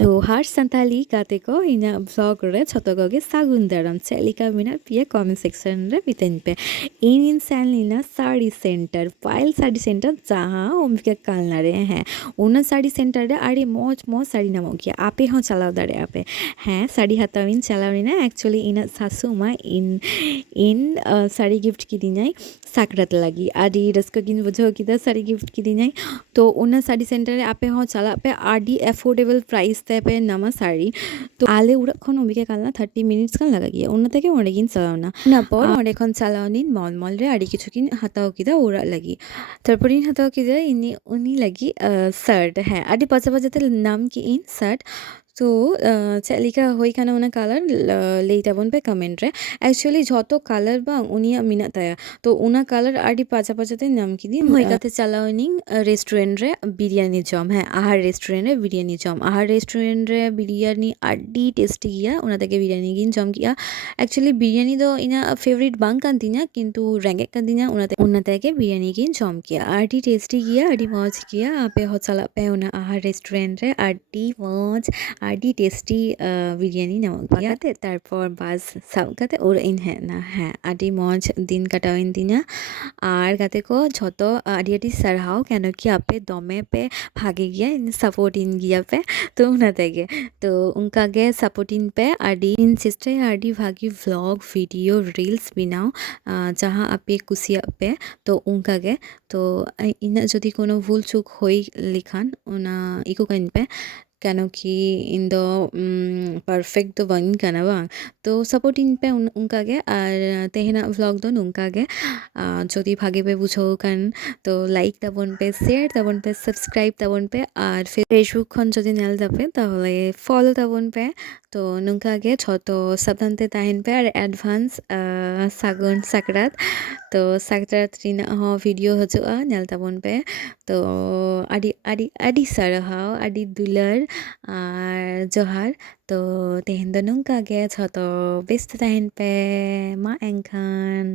Johar Santali kate ko ina vlog re choto ge sagun daram chelika mina pia comment section re bitin pe in salina sari center file sari center jaha omke kalna re ha una sari center re are moj sari namo ki ape ho chalao dare ape ha sari hatawin chalao na actually ina sasuma in sari gift ki dinai sakrat lagi adi rasko kin bujho ki da sari gift ki dinai तो उन sari centre आपे हो चला पे RD affordable price ते पे नमा साड़ी तो आले उड़ा खन उबिके कालना 30 मिनिट्स कान लगा गया उन तके ओंडे किन चलावना ना पर ओंडे खन चलावनिन मॉल मॉल रे आड़ी किछु किन हाताओ किदा उड़ा लगी तरपरिन हाताओ किदा इनी उनी लगी शर्ट है आड़ी पचा पचाते नाम की इन शर्ट तो चलिका होई खाना उना कलर लेटा बन पे कमेंट रे एक्चुअली झतो कलर बांग उनिया मिना ताया तो उना कलर आड़ी पाचा पाचाते नाम की दिन होई काते चलावनिंग रेस्टोरेंट रे बिरयानी जम है आहार रेस्टोरेंट रे बिरयानी जम आहार रेस्टोरेंट रे बिरयानी आड़ी टेस्टी गया उना तके बिरयानी गिन जम किया एक्चुअली बिरयानी दो इना फेवरेट बांग कांतिना किंतु रैंगे कांतिना उना तके बिरयानी गिन जम किया आड़ी टेस्टी गया आड़ी मौज किया आपे हो चला पे उना आहार रेस्टोरेंट रे आड़ी मौज आड़ी टेस्टी बिरयानी नामक पाकाते तारपर बास सब काते और इन है ना है आड़ी मौज दिन काटाविन दिना आर काते को झतो आड़ी आड़ी सरहाओ केन कि आपे दमे पे भागे गया इन सपोर्ट इन गया पे तो उना तेगे तो उनका गे सपोर्ट इन पे आड़ी इन सिस्टर आड़ी भागी व्लॉग वीडियो रील्स बनाओ जहाँ आपे कुसिया पे तो उनका गे तो इन जदि कोनो भूल चूक होई लिखान उना इको कइन पे केन कि इन दो परफेक्ट दो बन काना बांग तो सपोर्ट इन पे उनका गे और तेहना व्लॉग दो उनका गे जदि भागे पे बुझो कान तो लाइक ताबन पे शेयर ताबन पे सब्सक्राइब ताबन पे और फिर फेसबुक खन जदि नेल तापे ताहले फॉलो ताबन पे तो नुंका गे छतो साबधानते ताहेन पे और एडवांस सागुन साकरात तो साकरात रिना हो वीडियो हजुआ नेल ताबन पे तो आड़ी आड़ी आड़ी सरहाव आड़ी दुलर और जोहार तो तेहेन दो नुंका गे छतो बेस्ट ताहेन पे मा एंखान